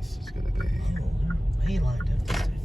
chance is going to be. Oh, he lined up this time.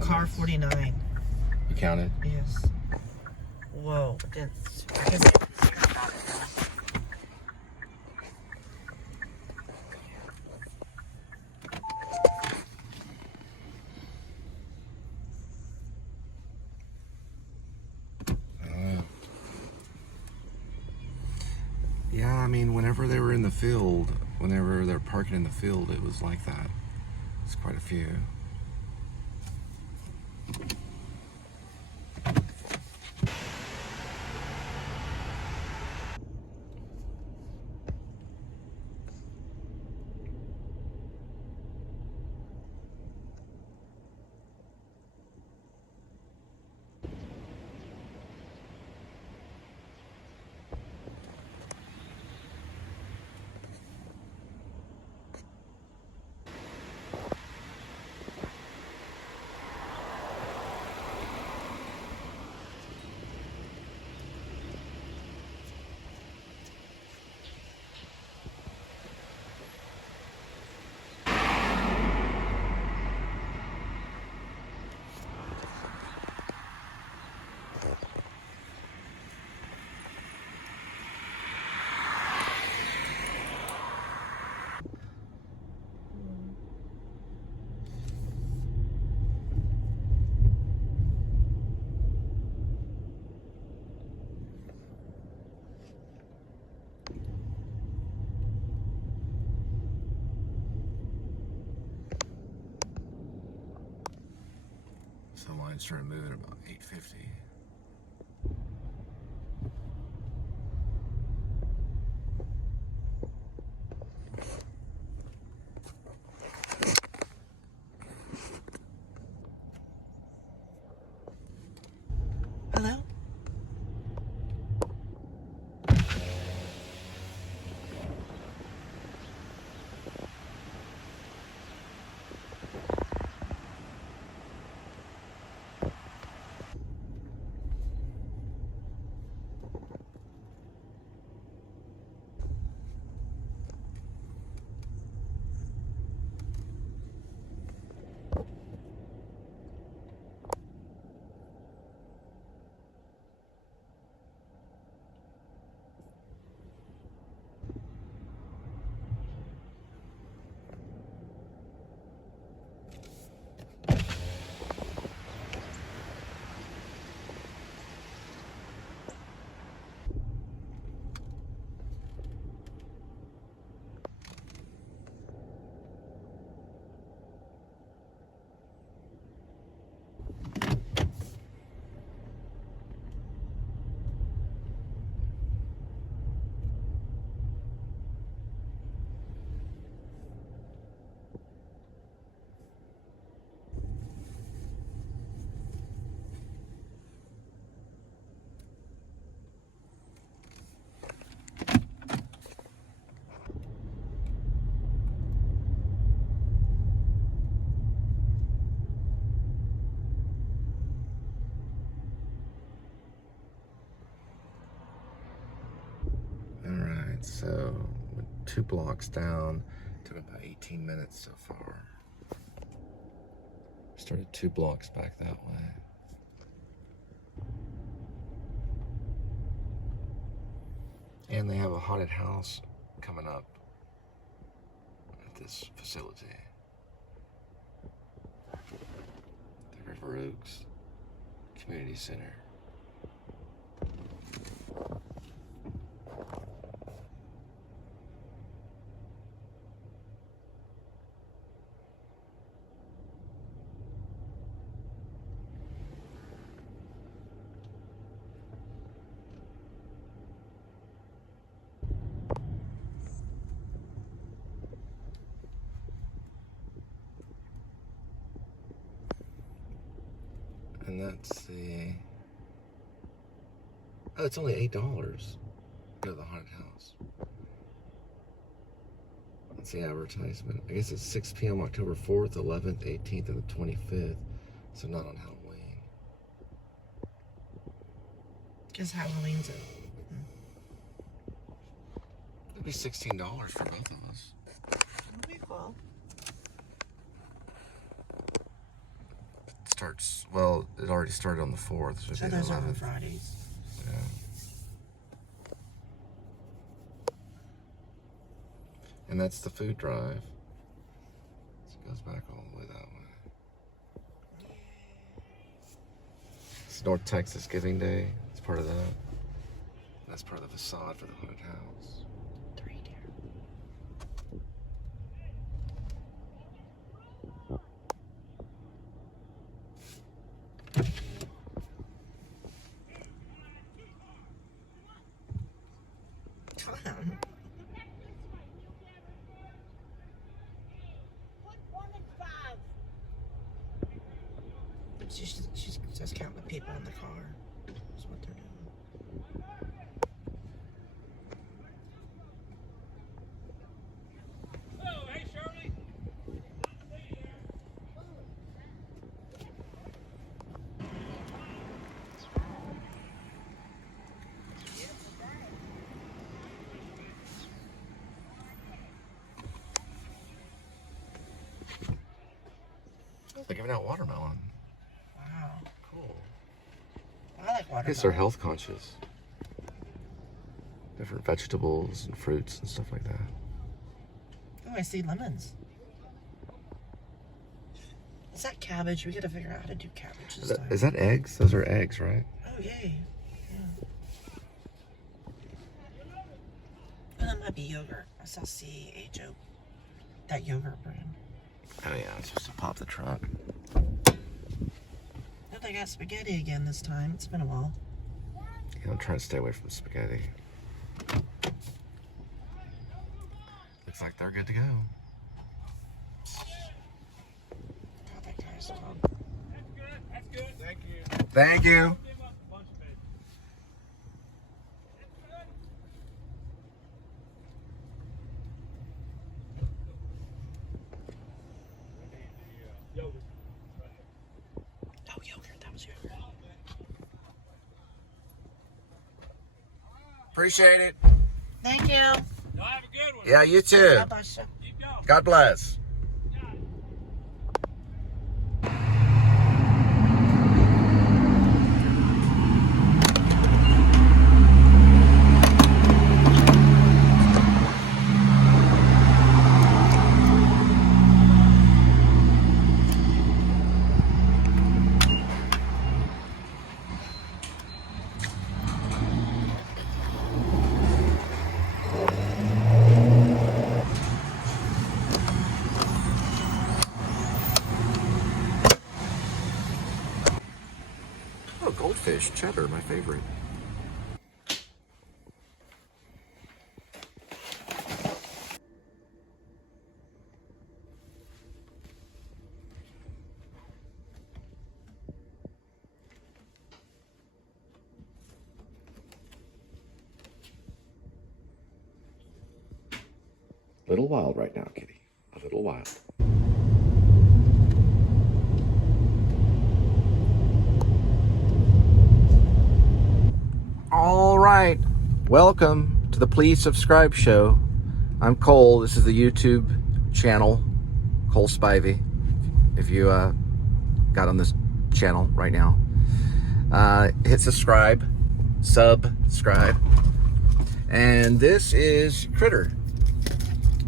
Car 49. You counted? Yes. Whoa. That's, I guess yeah, I mean, whenever they were in the field, whenever they're parking in the field, it was like that. It's quite a few. So line started moving about 8:50. hello? minutes. So we're 2 blocks down. Took about 18 minutes so far. Started 2 blocks back that way. And they have a haunted house coming up at this facility. The River Oaks Community Center. And that's the... Oh, it's only $8 to go to the haunted house. That's the advertisement. I guess it's 6 p.m. October 4th, 11th, 18th, and the 25th. So not on Halloween. Because Halloween's a... It'd be $16 for both of us. That'll be cool. Starts, well, it already started on the 4th. So So it'd be those the are on 11th. Fridays. Yeah. And that's the food drive. So it goes back all the way that way. It's North Texas Giving Day. It's part of that. That's part of the facade for the haunted house. 3 deer. She's just counting the people in the car. That's what they're doing. Oh, hey, Shirley. They're giving out watermelon. Wow. Cool. I like I watermelon. guess they're health conscious. Different vegetables and fruits and stuff like that. Oh, I see lemons. Is that cabbage? We gotta figure out how to do cabbage this time. Is that eggs? Those are eggs, right? Oh, yay. Yeah. Oh, that might be yogurt. I saw C-H-O. That yogurt brand. Oh yeah, it's just to pop the trunk. Oh, they got spaghetti again this time. It's been a while. Yeah, I'm trying to stay away from spaghetti. Looks like they're good to go. God, that guy's so loud. That's good. That's good. Thank you. Thank you. Give us a bunch of it. Yogurt. Oh, yogurt. That was yogurt. Appreciate it. Thank you. Y'all have a good one. Yeah, you too. God bless you. Keep going. God bless. Oh, goldfish, cheddar, my favorite. A little wild right now, kitty. A little wild. All right. Welcome to the Please Subscribe Show. I'm Cole. This is the YouTube channel, Cole Spivey. If you got on this channel right now, hit subscribe. And this is Critter.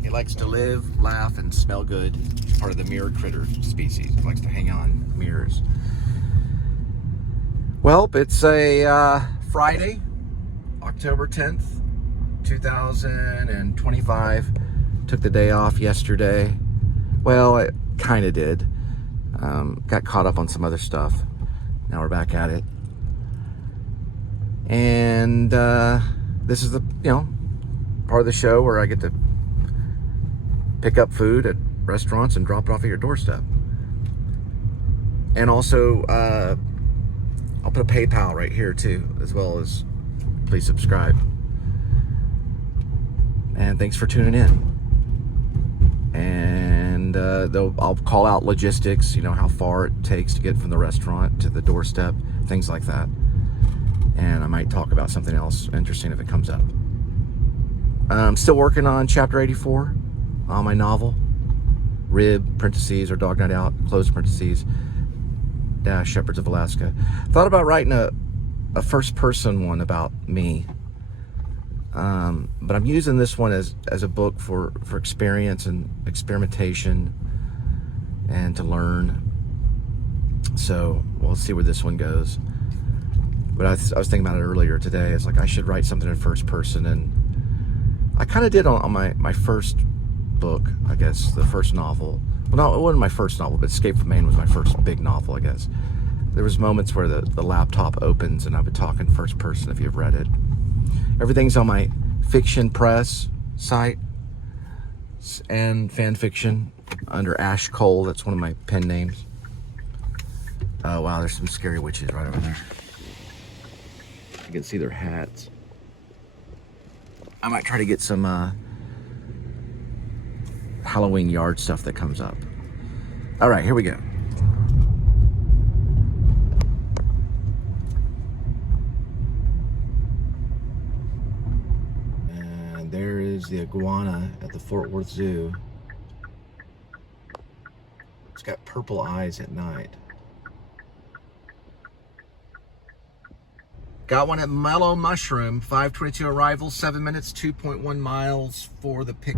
He likes to live, laugh, and smell good. He's part of the mirror critter species. He likes to hang on mirrors. Well, it's a Friday, October 10th, 2025. Took the day off yesterday. Well, I kind of did. Got caught up on some other stuff. Now we're back at it. And this is the, part of the show where I get to pick up food at restaurants and drop it off at your doorstep. And also, I'll put a PayPal right here too, as well as please subscribe. And thanks for tuning in. And I'll call out logistics, how far it takes to get from the restaurant to the doorstep, things like that. And I might talk about something else interesting if it comes up. I'm still working on chapter 84 on my novel, Rib, parentheses, or Dog Night Out, close parentheses, - Shepherds of Alaska. Thought about writing a first person one about me. But I'm using this one as a book for experience and experimentation and to learn. So we'll see where this one goes. But I was thinking about it earlier today. It's like I should write something in first person, and I kind of did on my first book, I guess, the first novel. Well, no, it wasn't my first novel, but Escape from Maine was my first big novel, I guess. There was moments where the laptop opens and I would talk in first person if you've read it. Everything's on my Fiction Press site and fan fiction under Ash Cole. That's one of my pen names. Oh, wow, there's some scary witches right over there. You can see their hats. I might try to get some Halloween yard stuff that comes up. All right, here we go. And there is the iguana at the Fort Worth Zoo. It's got purple eyes at night. Got one at Mellow Mushroom, 5:22 arrival, 7 minutes, 2.1 miles for the pick.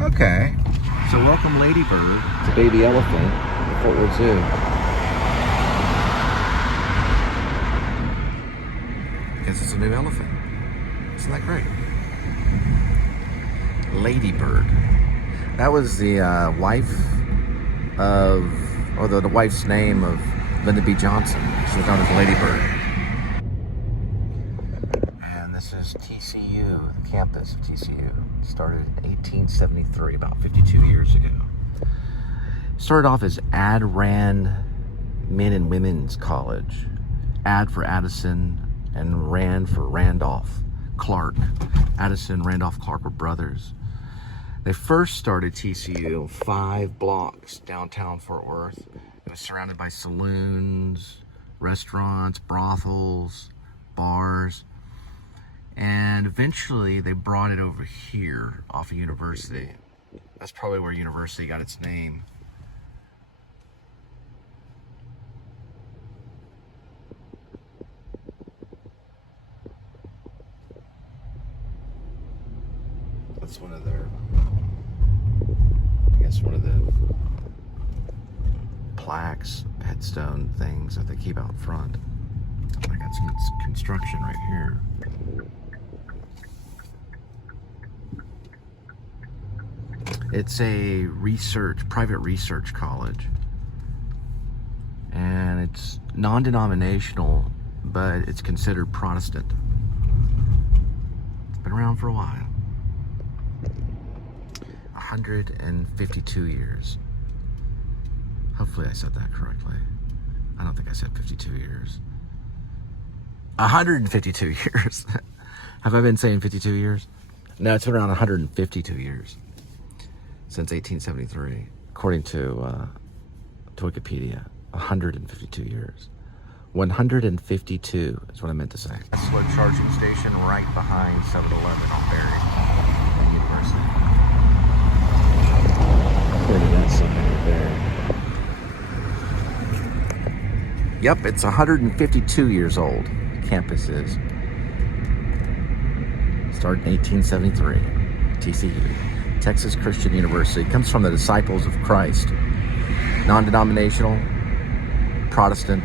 Okay, so welcome Ladybird. It's a baby elephant at the Fort Worth Zoo. Guess it's a new elephant. Isn't that great? Ladybird. That was the wife of, or the wife's name of Lyndon B. Johnson. She was known as Ladybird. And this is TCU, the campus of TCU. It started in 1873, about 52 years ago. Started off as Ad-Ran Men and Women's College. Ad for Addison and Rand for Randolph Clark. Addison and Randolph Clark were brothers. They first started TCU 5 blocks downtown Fort Worth. It was surrounded by saloons, restaurants, brothels, bars. And eventually they brought it over here off of University. That's probably where University got its name. That's one of their, I guess, one of the plaques, headstone things that they keep out front. I got some construction right here. It's a private research college. And it's non-denominational, but it's considered Protestant. It's been around for a while. 152 years. Hopefully I said that correctly. I don't think I said 52 years. 152 years. Have I been saying 52 years? No, it's been around 152 years. Since 1873, according to Wikipedia. 152 years. 152 is what I meant to say. A slow charging station right behind 7-Eleven on Berry University. Look at that sign right there. Yep, it's 152 years old. The campus is. Started in 1873. TCU, Texas Christian University. Comes from the Disciples of Christ. Non-denominational, Protestant.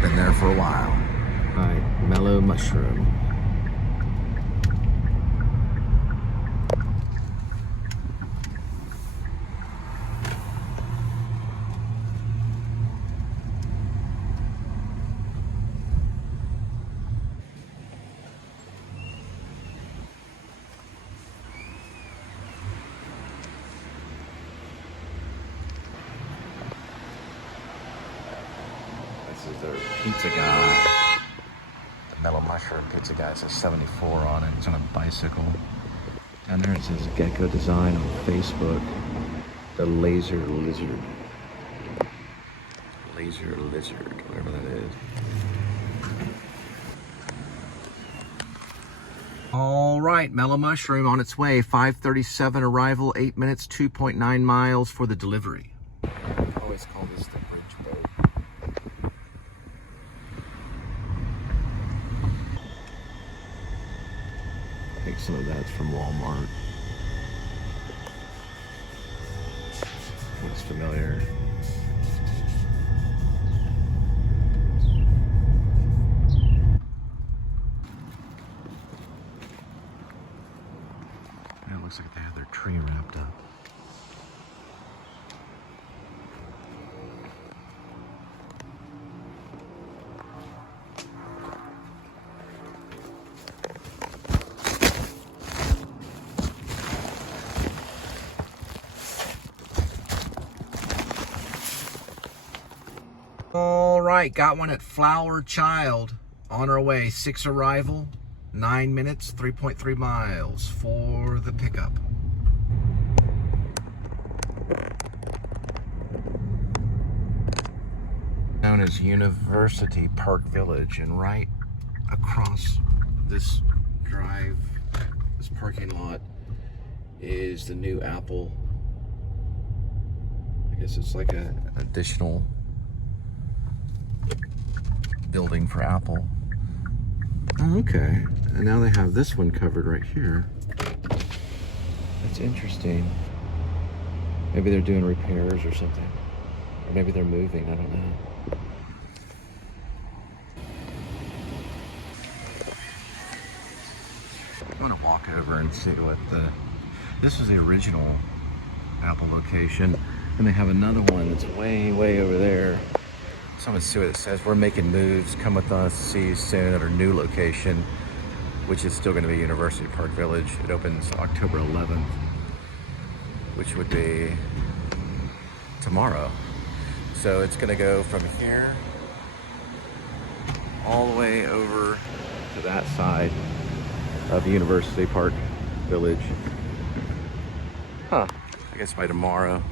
Been there for a while. All right, Mellow Mushroom. This is their pizza guy. The Mellow Mushroom pizza guy says 74 on it. He's on a bicycle. Down there it says Gecko Design on Facebook. The Laser Lizard. Laser Lizard, whatever that is. All right, Mellow Mushroom on its way. 5:37 arrival, 8 minutes, 2.9 miles for the delivery. I always call this the bridge boat. I think some of that's from Walmart. Looks familiar. And it looks like they have their tree wrapped up. All right, got one at Flower Child. On our way, 6 arrival, 9 minutes, 3.3 miles for the pickup. Known as University Park Village, and right across this drive, this parking lot, is the new Apple. I guess it's like an additional building for Apple. Oh, okay. And now they have this one covered right here. That's interesting. Maybe they're doing repairs or something. Or maybe they're moving, I don't know. I'm gonna walk over and see what this is the original Apple location. And they have another one that's way, way over there. So I'm gonna see what it says. We're making moves. Come with us. See you soon at our new location, which is still gonna be University Park Village. It opens October 11th, which would be tomorrow. So it's gonna go from here all the way over to that side of University Park Village. Huh, I guess by tomorrow.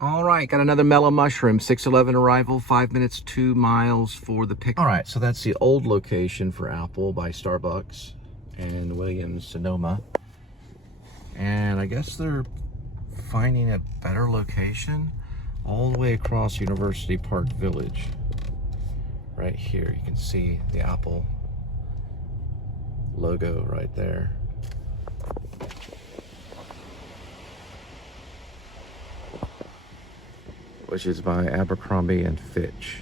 All right, got another Mellow Mushroom, 6:11 arrival, 5 minutes, 2 miles for the pick. All right, so that's the old location for Apple by Starbucks and Williams Sonoma. And I guess they're finding a better location all the way across University Park Village. Right here, you can see the Apple logo right there. Which is by Abercrombie and Fitch.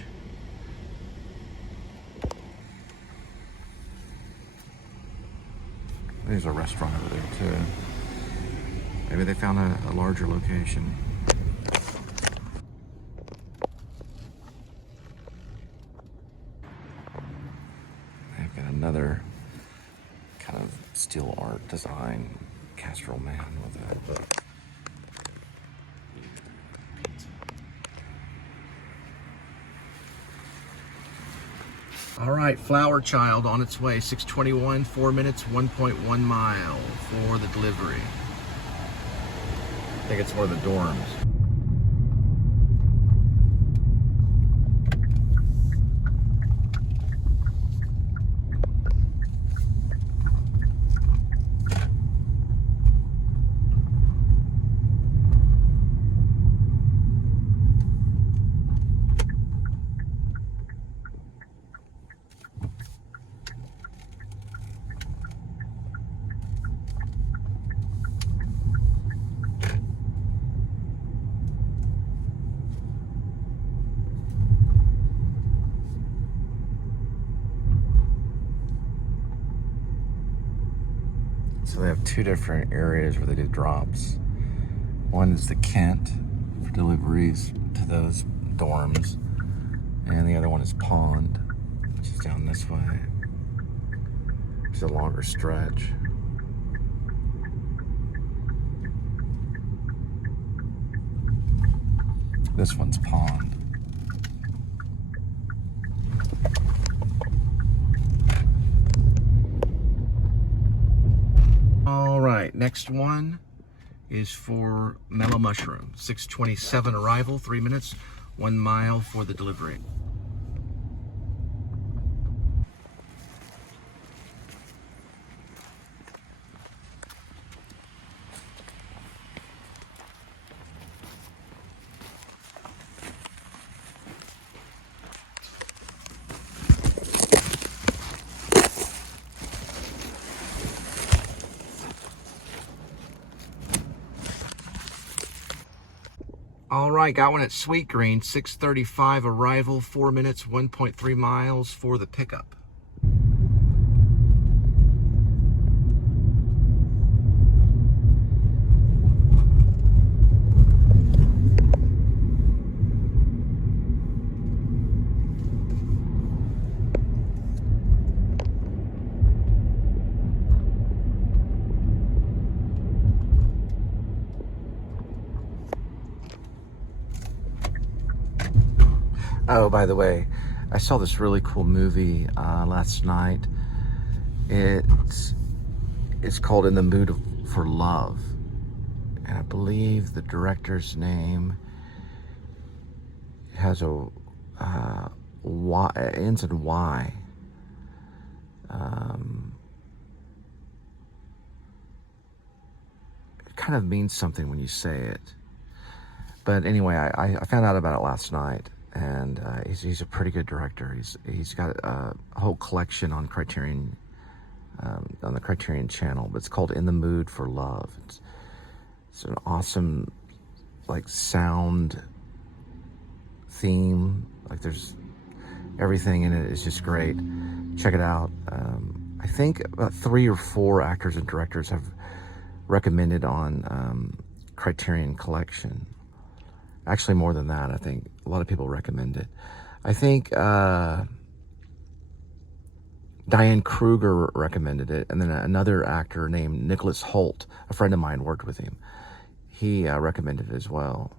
There's a restaurant over there too. Maybe they found a larger location. They've got another kind of steel art design, Castrol Man with a All right, Flower Child on its way, 6:21, 4 minutes, 1.1 mile for the delivery. I think it's one of the dorms. So they have two different areas where they do drops. One is the Kent for deliveries to those dorms, and the other one is Pond, which is down this way. It's a longer stretch. This one's Pond. All right, next one is for Mellow Mushroom. 6:27 arrival, 3 minutes, 1 mile for the delivery. All right, got one at Sweet Green, 6:35 arrival, 4 minutes, 1.3 miles for the pickup. Oh, by the way, I saw this really cool movie last night. It's called In the Mood for Love. And I believe the director's name has a Y, it ends in Y. It kind of means something when you say it. But anyway, I found out about it last night. And he's a pretty good director. He's got a whole collection on Criterion, on the Criterion channel. But it's called In the Mood for Love. It's an awesome, like, sound theme. Like, there's everything in it is just great. Check it out. I think about 3 or 4 actors and directors have recommended on Criterion Collection. Actually, more than that, I think a lot of people recommend it. I think Diane Kruger recommended it, and then another actor named Nicholas Holt, a friend of mine, worked with him. He recommended it as well.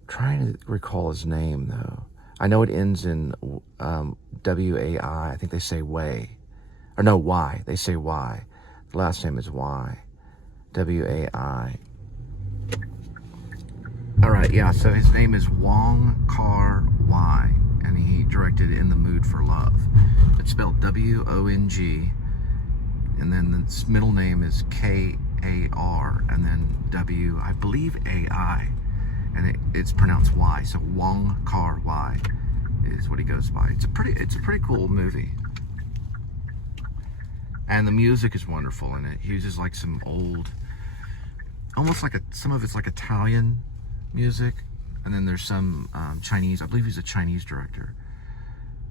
I'm trying to recall his name, though. I know it ends in W-A-I. I think they say way. Or no, Y. They say Y. The last name is Y. W-A-I. All right, yeah, so his name is Wong Kar-wai, and he directed In the Mood for Love. It's spelled W-O-N-G, and then the middle name is K-A-R, and then W, I believe A-I, and it's pronounced Y, so Wong Kar-wai is what he goes by. It's a pretty cool movie. And the music is wonderful in it. He uses like some old, almost like some of it's like Italian music, and then there's some Chinese. I believe he's a Chinese director,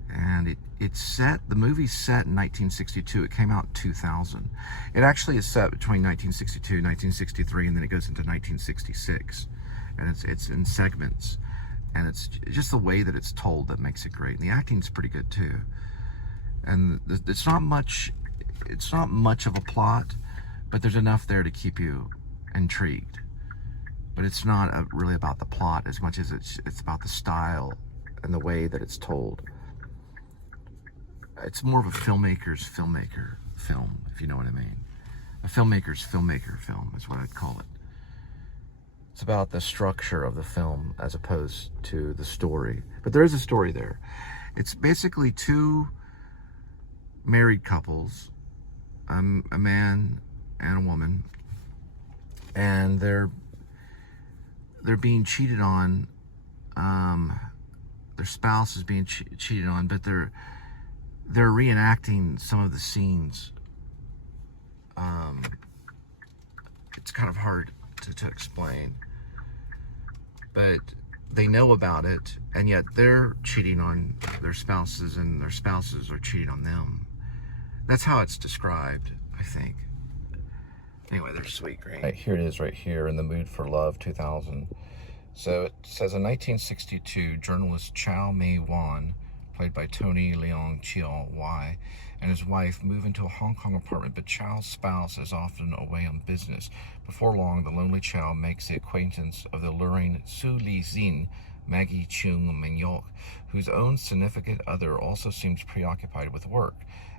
and the movie's set in 1962. It came out in 2000. It actually is set between 1962 and 1963, and then it goes into 1966, and it's in segments, and it's just the way that it's told that makes it great. And the acting's pretty good too, and it's not much of a plot, but there's enough there to keep you intrigued. But it's not really about the plot as much as it's about the style and the way that it's told. It's more of a filmmaker's filmmaker film, if you know what I mean. A filmmaker's filmmaker film is what I'd call it. It's about the structure of the film as opposed to the story. But there is a story there. It's basically two married couples, a man and a woman, and they're being cheated on. Their spouse is being cheated on, but they're reenacting some of the scenes. It's kind of hard to explain, but they know about it, and yet they're cheating on their spouses, and their spouses are cheating on them. That's how it's described, I think. Anyway, there's Sweet Green. Right, here it is right here, In the Mood for Love, 2000. So it says, in 1962, journalist Chow Mei-wan, played by Tony Leung Chiao-wai, and his wife move into a Hong Kong apartment, but Chow's spouse is often away on business. Before long, the lonely Chow makes the acquaintance of the alluring Su Li-zin, Maggie Chung Min-yok, whose own significant other also seems preoccupied with work.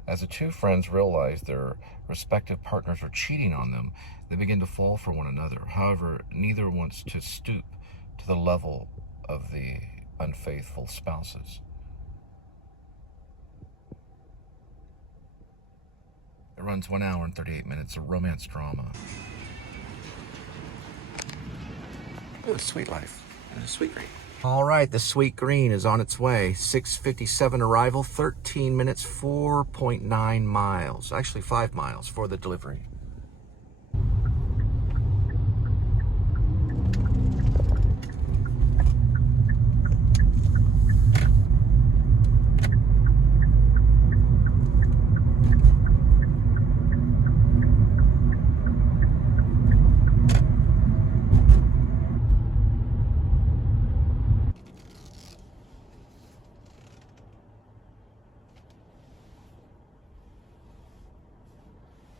As the two friends realize their respective partners are cheating on them, they begin to fall for one another. However, neither wants to stoop to the level of the unfaithful spouses. It runs 1 hour and 38 minutes, a romance drama. Oh, Sweet Life. And a Sweet Green. All right, the Sweet Green is on its way. 6:57 arrival, 13 minutes, 4.9 miles. Actually, 5 miles for the delivery.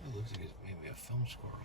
It looks like it's maybe a film squirrel.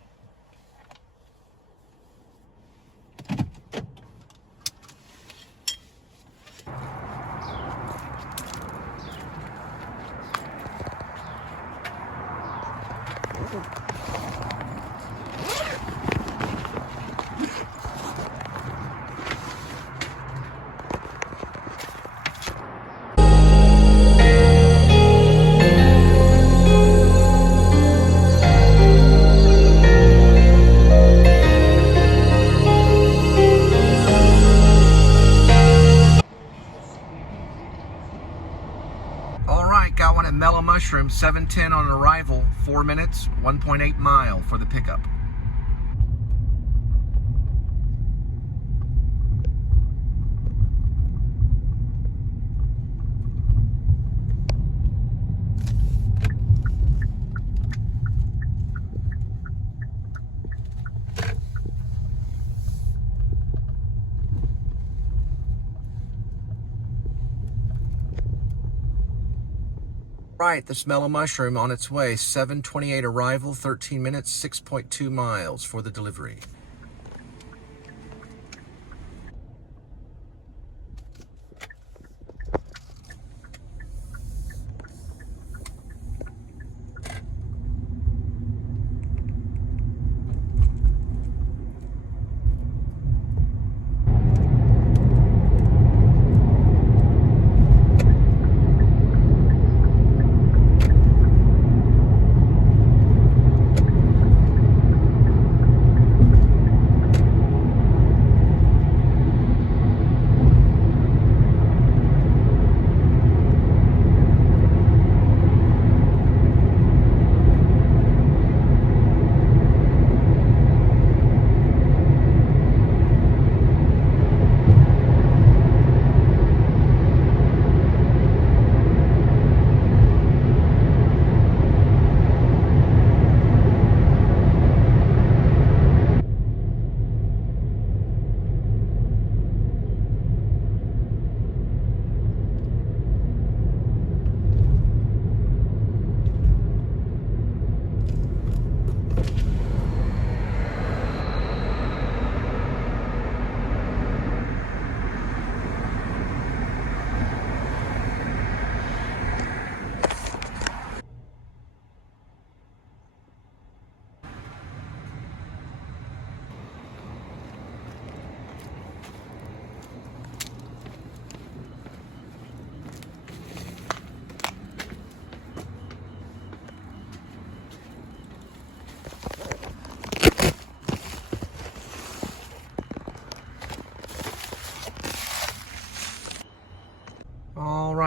Got one at Mellow Mushroom, 7:10 on arrival, 4 minutes, 1.8 mile for the pickup. Right, the Smell of Mushroom on its way. 7:28 arrival, 13 minutes, 6.2 miles for the delivery.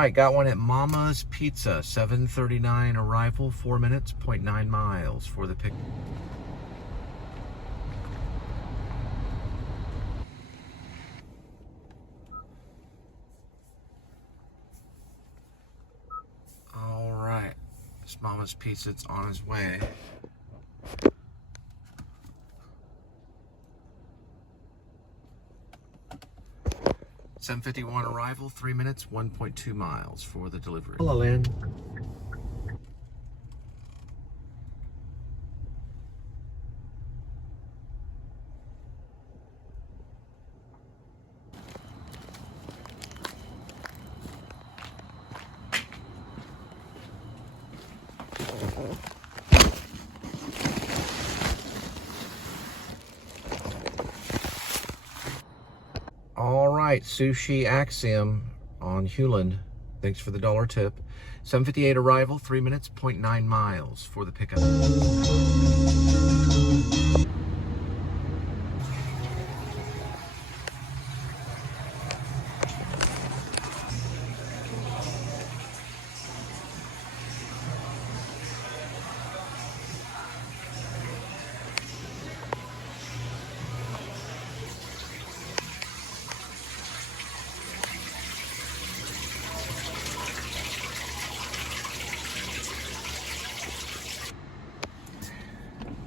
right, got one at Mama's Pizza, 7:39 arrival, 4 minutes, 0.9 miles for the pick. All right, it's Mama's Pizza, it's on its way. $7:51 arrival, 3 minutes, 1.2 miles for the delivery. Hello, Lynn. All right, Sushi Axiom on Hewland. Thanks for the $1 tip. 7:58 arrival, 3 minutes, 0.9 miles for the pickup.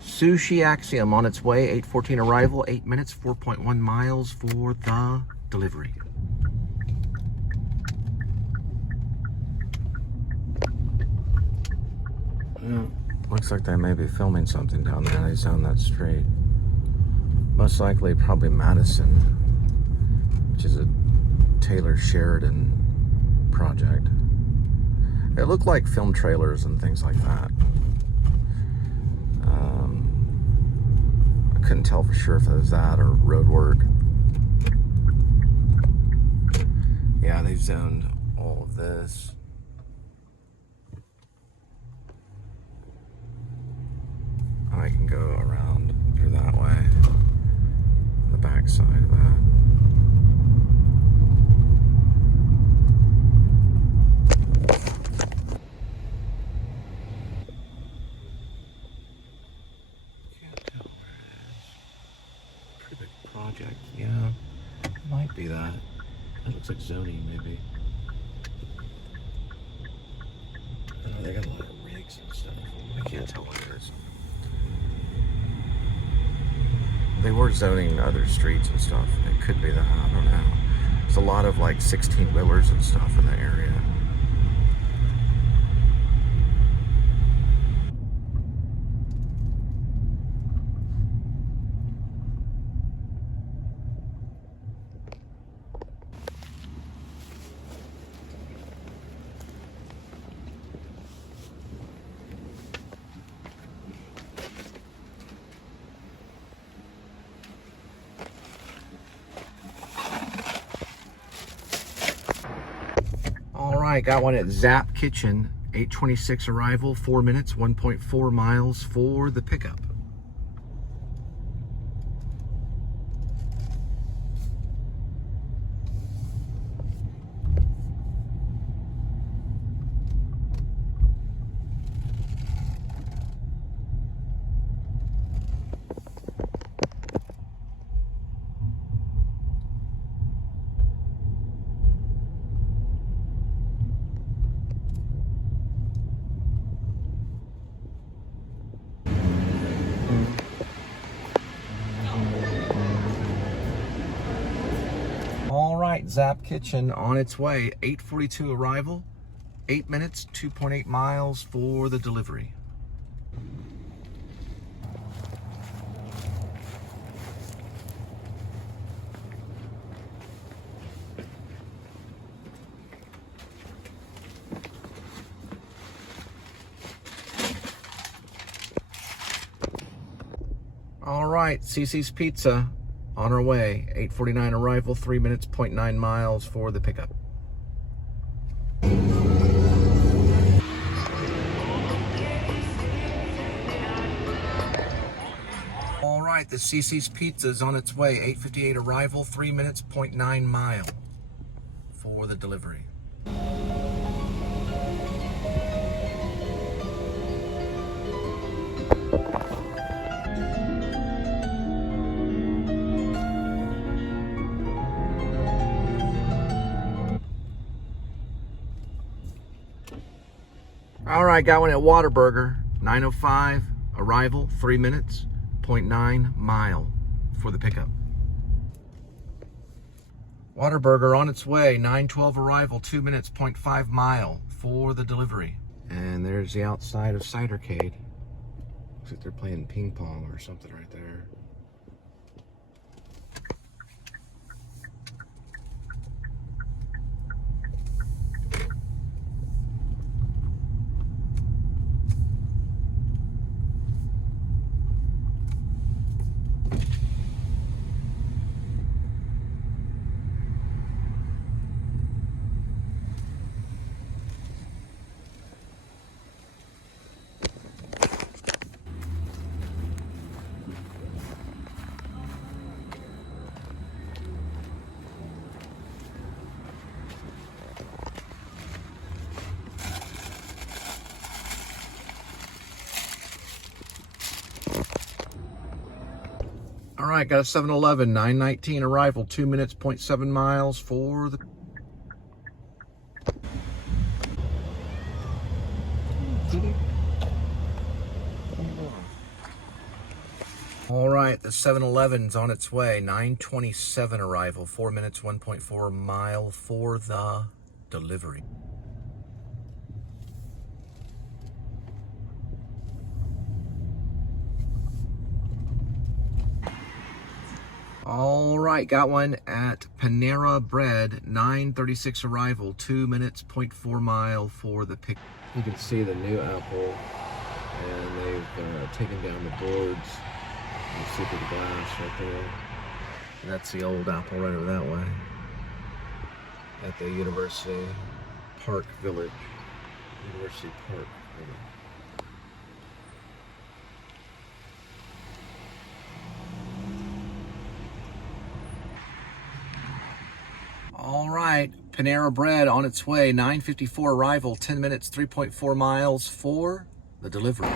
Sushi Axiom on its way, 8:14 arrival, 8 minutes, 4.1 miles for the delivery. Yeah, looks like they may be filming something down there. He's down that street. Most likely probably Madison, which is a Taylor Sheridan project. It looked like film trailers and things like that. I couldn't tell for sure if it was that or road work. Yeah, they've zoned all of this. I can go around through that way, the back side of that. Project, yeah, might be that. It looks like zoning, maybe. They got a lot of rigs and stuff. I can't tell what it is. They were zoning other streets and stuff. It could be that, I don't know. There's a lot of like 16-wheelers and stuff in the area. All right, got one at Zap Kitchen, 8:26 arrival, 4 minutes, 1.4 miles for the pickup. All right, Zap Kitchen on its way, 8:42 arrival, 8 minutes, 2.8 miles for the delivery. All right, CC's Pizza on our way, 8:49 arrival, 3 minutes, 0.9 miles for the pickup. All right, the CC's Pizza is on its way, 8:58 arrival, 3 minutes, 0.9 mile for the delivery. All right, got one at Whataburger, 9:05, arrival, 3 minutes, 0.9 mile for the pickup. Whataburger on its way, 9:12 arrival, 2 minutes, 0.5 mile for the delivery. And there's the outside of Cidercade. Looks like they're playing ping pong or something right there. All right, got a 7-Eleven, 9:19 arrival, 2 minutes, 0.7 miles for the... All right, the 7-Eleven's on its way, 9:27 arrival, 4 minutes, 1.4 mile for the delivery. All right, got one at Panera Bread, 9:36 arrival, 2 minutes, 0.4 mile for the pick. You can see the new apple, and they've taken down the boards. You see through the glass right there. And that's the old apple right over that way at the University Park Village. University Park Village. All right, Panera Bread on its way, 9:54 arrival, 10 minutes, 3.4 miles for the delivery.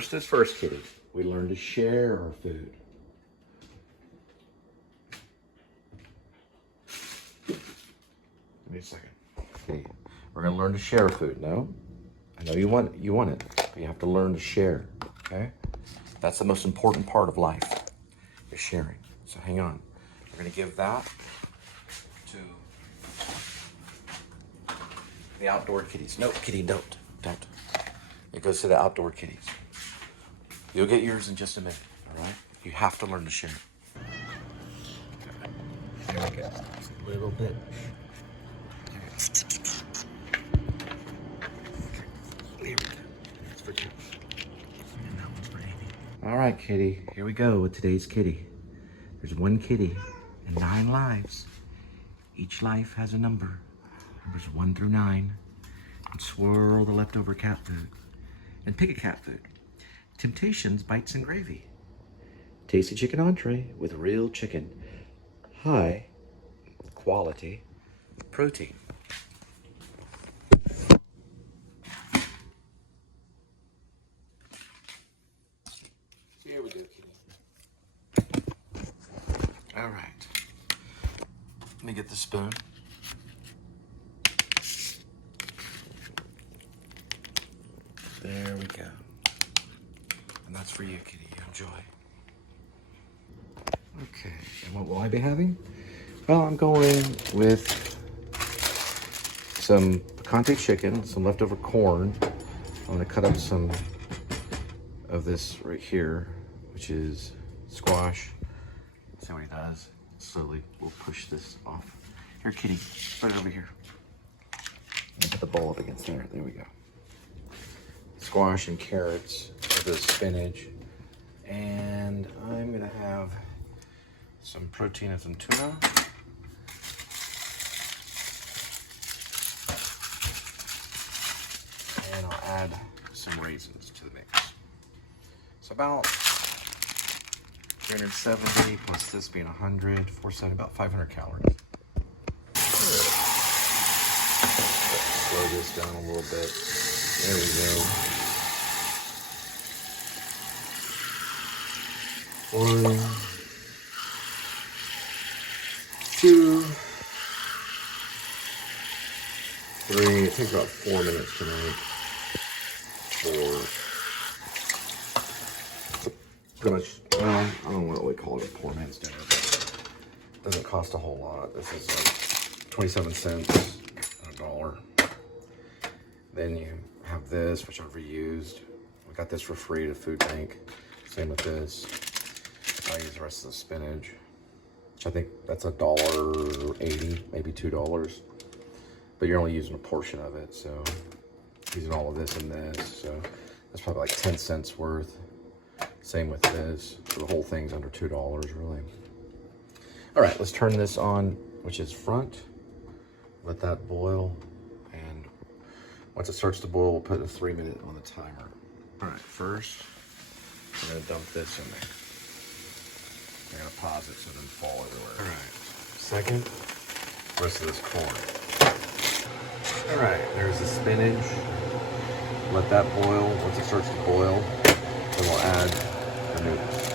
First is first, kitty. We learn to share our food. Give me a second. Okay. We're gonna learn to share food. No? I know you want it, but you have to learn to share. Okay? That's the most important part of life, is sharing. So hang on. We're gonna give that to the outdoor kitties. No, kitty, don't. It goes to the outdoor kitties. You'll get yours in just a minute, all right? You have to learn to share. There we go. Just a little bit. There we go. That's for two. And that one's for Amy. All right, kitty. Here we go with today's kitty. There's one kitty and 9 lives. Each life has a number. Numbers 1 through 9. And swirl the leftover cat food. And pick a cat food. Temptations, bites, and gravy. Tasty chicken entree with real chicken. High quality protein. Here we go, kitty. All right. Let me get the spoon. There we go. And that's for you, kitty. Enjoy. Okay, and what will I be having? Well, I'm going with some picante chicken, some leftover corn. I'm gonna cut up some of this right here, which is squash. Let's see what he does. Slowly, we'll push this off. Here, kitty, put it over here. Put the bowl up against there. There we go. Squash and carrots, the spinach, and I'm gonna have some protein and some tuna. And I'll add some raisins to the mix. So about 370 plus this being 100, 470, about 500 calories. Slow this down a little bit. There we go. 1, 2, 3. It takes about 4 minutes to make. 4. Pretty much, well, I don't really call it a poor man's dinner, but it doesn't cost a whole lot. This is like 27 cents, $1. Then you have this, which I've reused. We got this for free at a food bank. Same with this. I use the rest of the spinach, which I think that's $1.80, maybe $2. But you're only using a portion of it, so using all of this and this, so that's probably like 10 cents worth. Same with this. So the whole thing's under $2, really. All right, let's turn this on, which is front. Let that boil, and once it starts to boil, we'll put a 3-minute on the timer. All right, first, I'm gonna dump this in there. I'm gonna pause it so it doesn't fall everywhere. All right, second, rest of this corn. All right, there's the spinach. Let that boil. Once it starts to boil, then we'll add the noodles.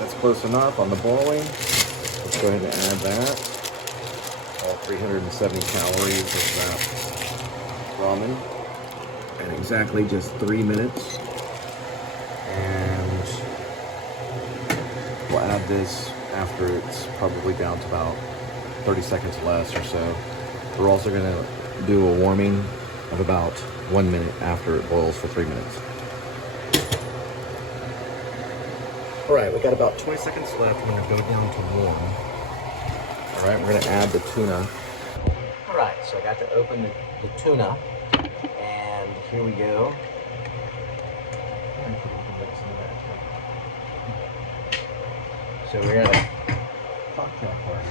That's close enough on the boiling. Let's go ahead and add that. All 370 calories of that ramen. And exactly just 3 minutes. And we'll add this after it's probably down to about 30 seconds less or so. We're also going to do a warming of about 1 minute after it boils for 3 minutes. All right, we got about 20 seconds left. We're going to go down to warm. All right, we're going to add the tuna. All right, so I got to open the tuna, and here we go. So we're at a cocktail party.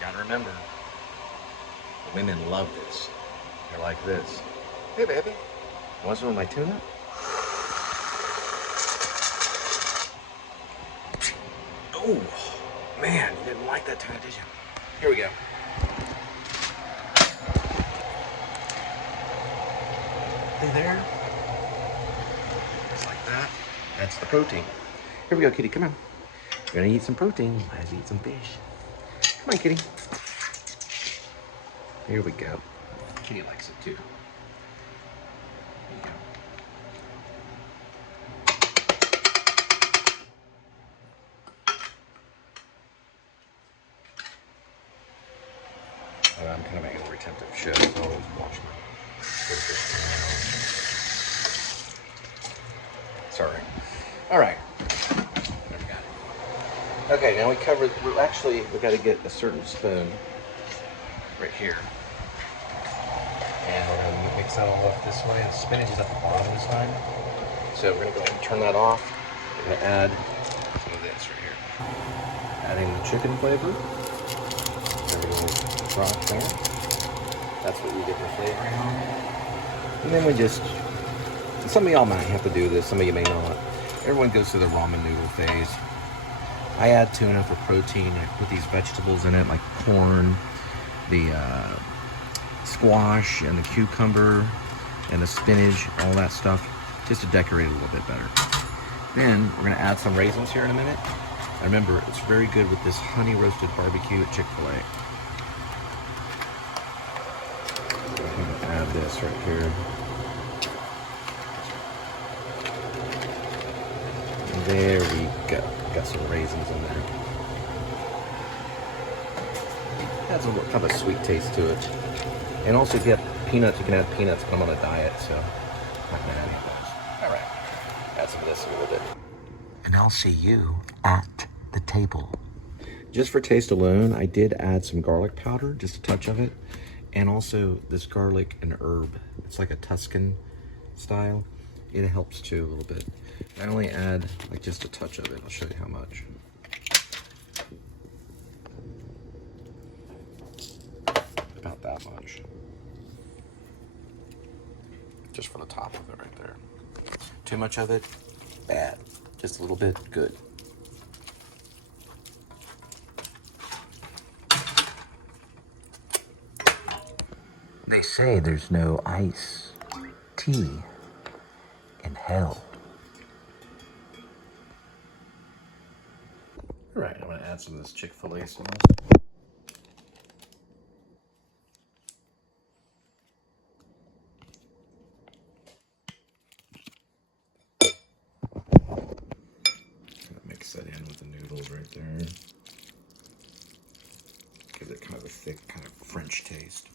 Gotta remember, the women love this. They're like this. Hey, baby, want some of my tuna? Oh, man, you didn't like that tuna, did you? Here we go. There through there. Just like that. That's the protein. Here we go, kitty. Come on. We're gonna eat some protein. Let's eat some fish. Come on, kitty. Here we go. Kitty likes it too. There you go. I'm kind of making a retentive show, so I'll watch it. Sorry. All right. There we got it. Okay, now we got to get a certain spoon right here. And we're going to mix that all up this way. The spinach is at the bottom this time. So we're going to go ahead and turn that off. We're going to add some of this right here. Adding the chicken flavor. Drop there. That's what you get the flavoring on. And then we just, some of y'all might have to do this, some of you may not. Everyone goes through the ramen noodle phase. I add tuna for protein. I put these vegetables in it, like corn, the squash, and the cucumber, and the spinach, all that stuff, just to decorate it a little bit better. Then we're gonna add some raisins here in a minute. And remember, it's very good with this honey roasted barbecue at Chick-fil-A. Add this right here. There we go. Got some raisins in there. Adds a little kind of a sweet taste to it. And also, if you have peanuts, you can add peanuts, but I'm on a diet, so I'm not gonna add any of those. All right. Add some of this a little bit. And I'll see you at the table. Just for taste alone, I did add some garlic powder, just a touch of it. And also this garlic and herb. It's like a Tuscan style. It helps too a little bit. I only add like just a touch of it. I'll show you how much. About that much. Just for the top of it right there. Too much of it, bad. Just a little bit, good. They say there's no ice tea in hell. All right, I'm gonna add some of this Chick-fil-A sauce. Mix that in with the noodles right there. Gives it kind of a thick, kind of French taste.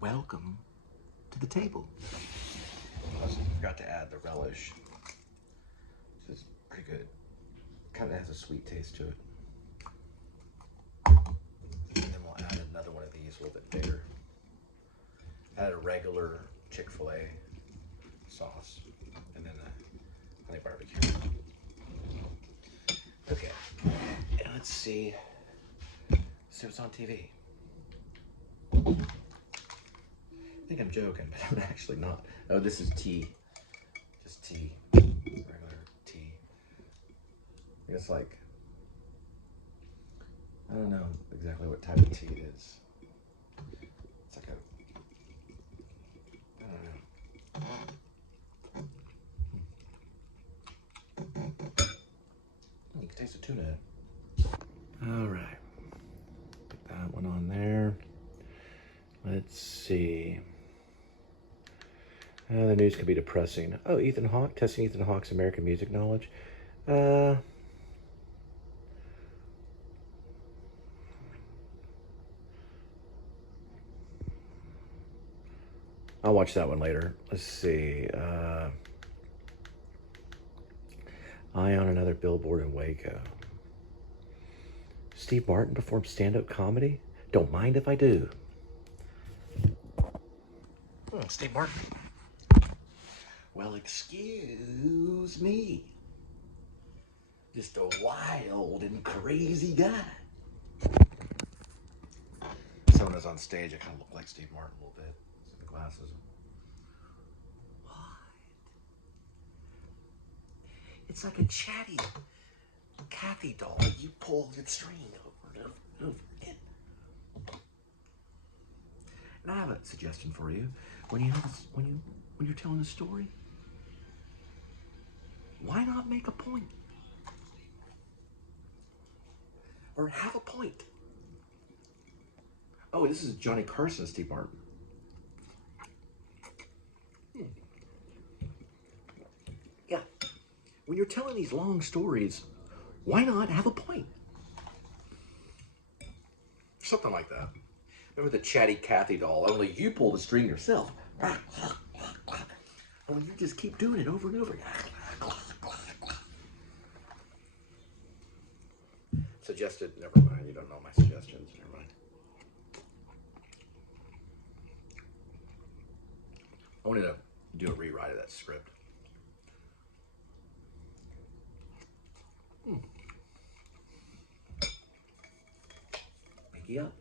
Welcome to the table. I forgot to add the relish. This is pretty good. Kind of has a sweet taste to it. And then we'll add another one of these a little bit bigger. Add a regular Chick-fil-A sauce. And then the honey barbecue. Okay. And let's see. See what's on TV. I think I'm joking, but I'm actually not. Oh, this is tea. Just tea. Regular tea. It's like, I don't know exactly what type of tea it is. It's like a, I don't know. You can taste the tuna. All right. Put that one on there. Let's see. The news could be depressing. Oh, Ethan Hawke, testing Ethan Hawke's American music knowledge. I'll watch that one later. Let's see. Eye on another billboard in Waco. Steve Martin performed stand-up comedy? Don't mind if I do. Steve Martin. Well, excuse me. Just a wild and crazy guy. So when I was on stage, I kind of looked like Steve Martin a little bit. The glasses. What? It's like a chatty Kathy doll. You pull the string over and over again. And I have a suggestion for you. When you're telling a story, why not make a point? Or have a point. Oh, this is Johnny Carson, Steve Martin. Yeah. When you're telling these long stories, why not have a point? Something like that. Remember the chatty Kathy doll, only you pull the string yourself. And when you just keep doing it over and over. Suggested, never mind, you don't know my suggestions, never mind. I wanted to do a rewrite of that script. Pinky up.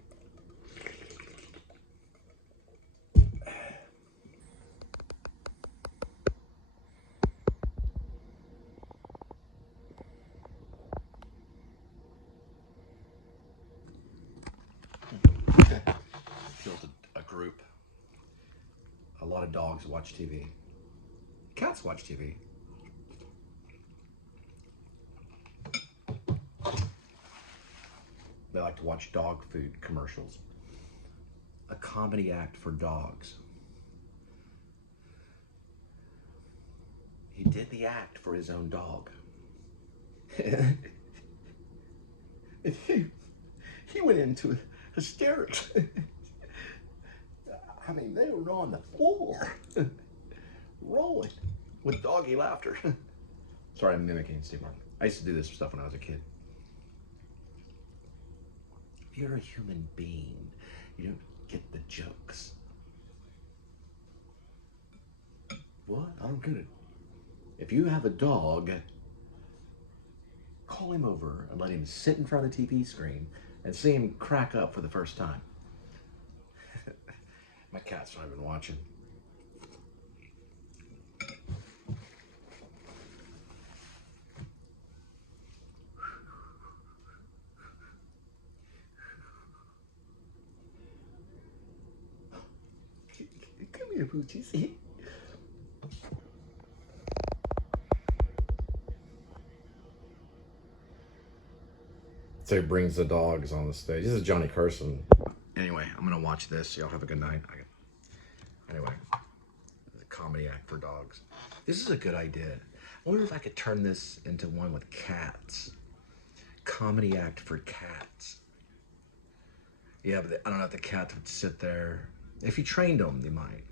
Built a group. A lot of dogs watch TV. Cats watch TV. They like to watch dog food commercials. A comedy act for dogs. He did the act for his own dog. He went into hysterics. I mean, they were on the floor, rolling with doggy laughter. Sorry, I'm mimicking Steve Martin. I used to do this stuff when I was a kid. If you're a human being, you don't get the jokes. What? I don't get it. If you have a dog, call him over and let him sit in front of the TV screen and see him crack up for the first time. My cat's not even watching. Come here, Poochie. So he brings the dogs on the stage. This is Johnny Carson. Anyway, I'm gonna watch this. Y'all have a good night. Anyway, the comedy act for dogs. This is a good idea. I wonder if I could turn this into one with cats. Comedy act for cats. Yeah, but I don't know if the cats would sit there. If you trained them, they might.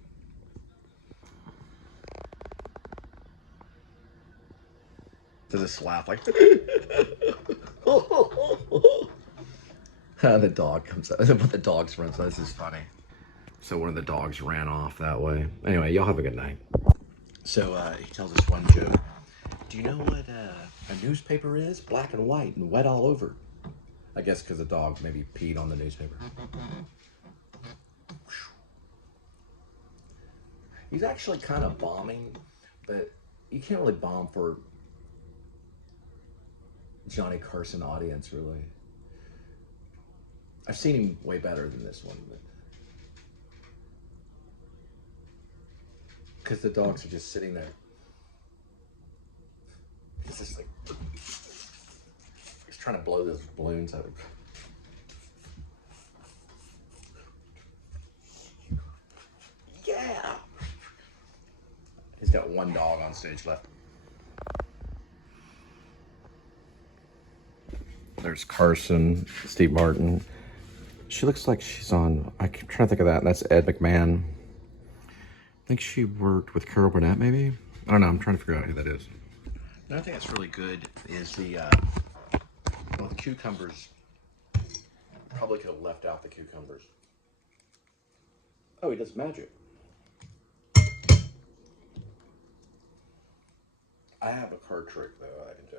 Does this laugh like? The dog comes out. The dog's runs. This is funny. So one of the dogs ran off that way. Anyway, y'all have a good night. So he tells us one joke. Do you know what a newspaper is? Black and white and wet all over. I guess because the dog maybe peed on the newspaper. He's actually kind of bombing, but you can't really bomb for Johnny Carson audience, really. I've seen him way better than this one, but because the dogs are just sitting there. It's just like he's trying to blow those balloons out. Yeah. He's got one dog on stage left. There's Carson, Steve Martin. She looks like she's on, I'm trying to think of that. That's Ed McMahon. I think she worked with Carol Burnett, maybe? I don't know, I'm trying to figure out who that is. Another thing that's really good is the cucumbers. Probably could have left out the cucumbers. Oh, he does magic. I have a card trick though I can do.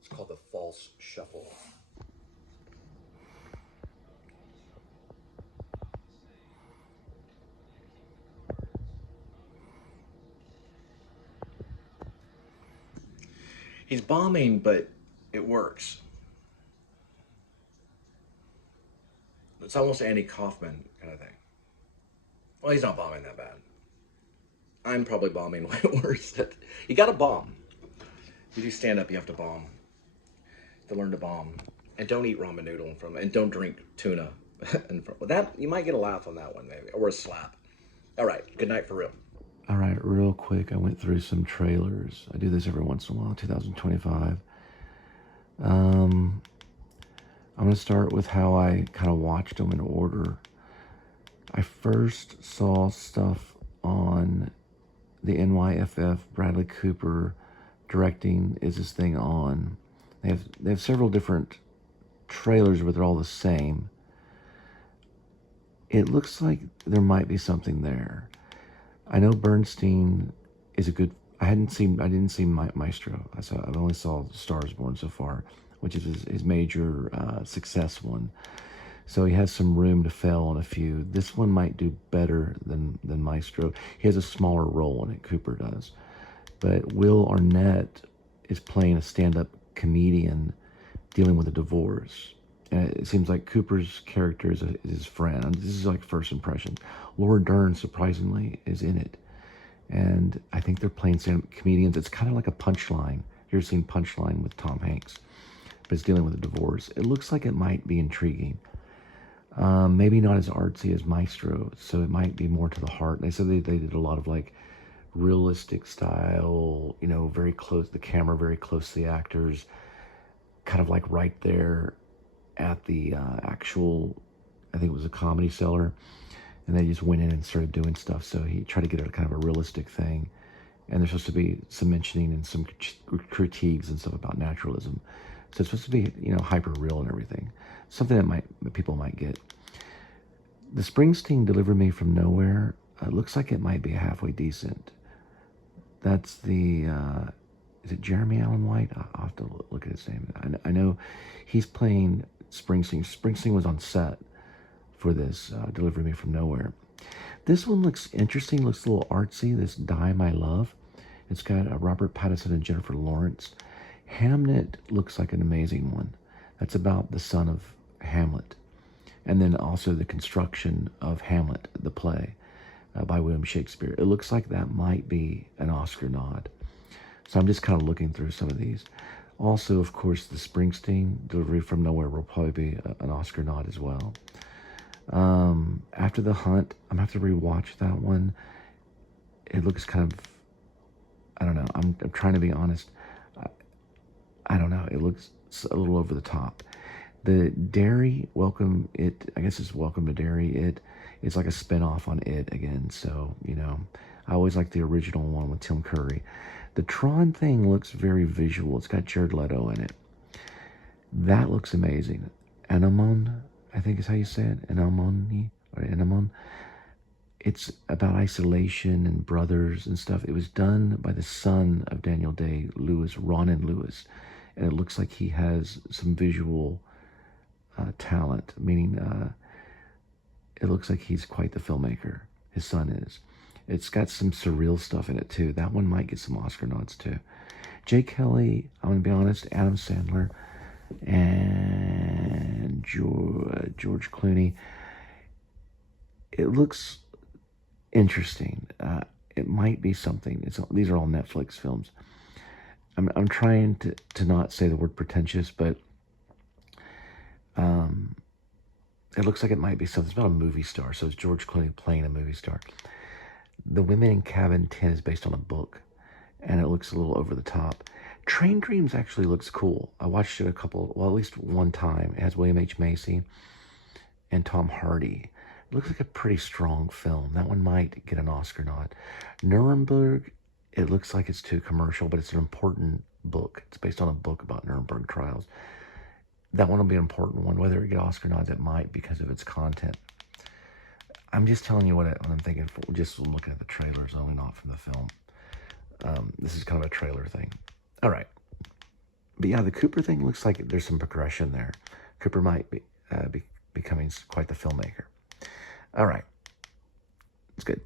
It's called the false shuffle. He's bombing, but it works. It's almost Andy Kaufman kind of thing. Well, he's not bombing that bad. I'm probably bombing way worse. You gotta bomb. If you do stand up, you have to bomb. To learn to bomb. And don't eat ramen noodle and don't drink tuna. That you might get a laugh on that one, maybe. Or a slap. All right, good night for real. All right, real quick, I went through some trailers. I do this every once in a while, 2025. I'm going to start with how I kind of watched them in order. I first saw stuff on the NYFF, Bradley Cooper directing Is This Thing On? They have several different trailers, but they're all the same. It looks like there might be something there. I know Bernstein is a good. I didn't see Maestro. I've only saw Stars Born so far, which is his major success one. So he has some room to fail on a few. This one might do better than Maestro. He has a smaller role in it. Cooper does, but Will Arnett is playing a stand-up comedian dealing with a divorce. It seems like Cooper's character is his friend. This is like first impression. Laura Dern, surprisingly, is in it. And I think they're playing stand-up comedians. It's kind of like a Punchline. You've ever seen Punchline with Tom Hanks? But it's dealing with a divorce. It looks like it might be intriguing. Maybe not as artsy as Maestro, so it might be more to the heart. They said they did a lot of like realistic style, very close, the camera very close to the actors, kind of like right there at the actual, I think it was a Comedy Cellar, and they just went in and started doing stuff. So he tried to get a kind of a realistic thing, and there's supposed to be some mentioning and some critiques and stuff about naturalism. So it's supposed to be, hyper real and everything. Something that people might get. The Springsteen Deliver Me From Nowhere looks like it might be halfway decent. That's the, is it Jeremy Allen White? I'll have to look at his name. I know he's playing Springsteen. Springsteen was on set for this Deliver Me From Nowhere. This one looks interesting, looks a little artsy, this Die My Love. It's got Robert Pattinson and Jennifer Lawrence. Hamnet looks like an amazing one. That's about the son of Hamlet. And then also the construction of Hamlet, the play, by William Shakespeare. It looks like that might be an Oscar nod. So I'm just kind of looking through some of these. Also, of course, the Springsteen Delivery From Nowhere will probably be an Oscar nod as well. After the Hunt, I'm going to have to rewatch that one. It looks kind of, I don't know. I'm trying to be honest. I don't know. It looks a little over the top. The Derry, Welcome It, I guess it's Welcome to Derry. It's like a spinoff on It again. So, I always like the original one with Tim Curry. The Tron thing looks very visual. It's got Jared Leto in it. That looks amazing. Anemone, I think is how you say it. Anemone, or Anemone. It's about isolation and brothers and stuff. It was done by the son of Daniel Day-Lewis, Ronan Lewis. And it looks like he has some visual talent, meaning it looks like he's quite the filmmaker. His son is. It's got some surreal stuff in it too. That one might get some Oscar nods too. Jay Kelly, I'm going to be honest, Adam Sandler, and George Clooney. It looks interesting. It might be something. These are all Netflix films. I'm trying to not say the word pretentious, but it looks like it might be something. It's about a movie star, so it's George Clooney playing a movie star. The Women in Cabin 10 is based on a book, and it looks a little over the top. Train Dreams actually looks cool. I watched it at least one time. It has William H. Macy and Tom Hardy. looks like a pretty strong film. That one might get an Oscar nod. Nuremberg, it looks like it's too commercial, but it's an important book. It's based on a book about Nuremberg trials. That one will be an important one. Whether it get Oscar nods, it might because of its content. I'm just telling you what I'm thinking, just looking at the trailers, only not from the film. This is kind of a trailer thing. All right. But yeah, the Cooper thing looks like there's some progression there. Cooper might be becoming quite the filmmaker. All right. It's good.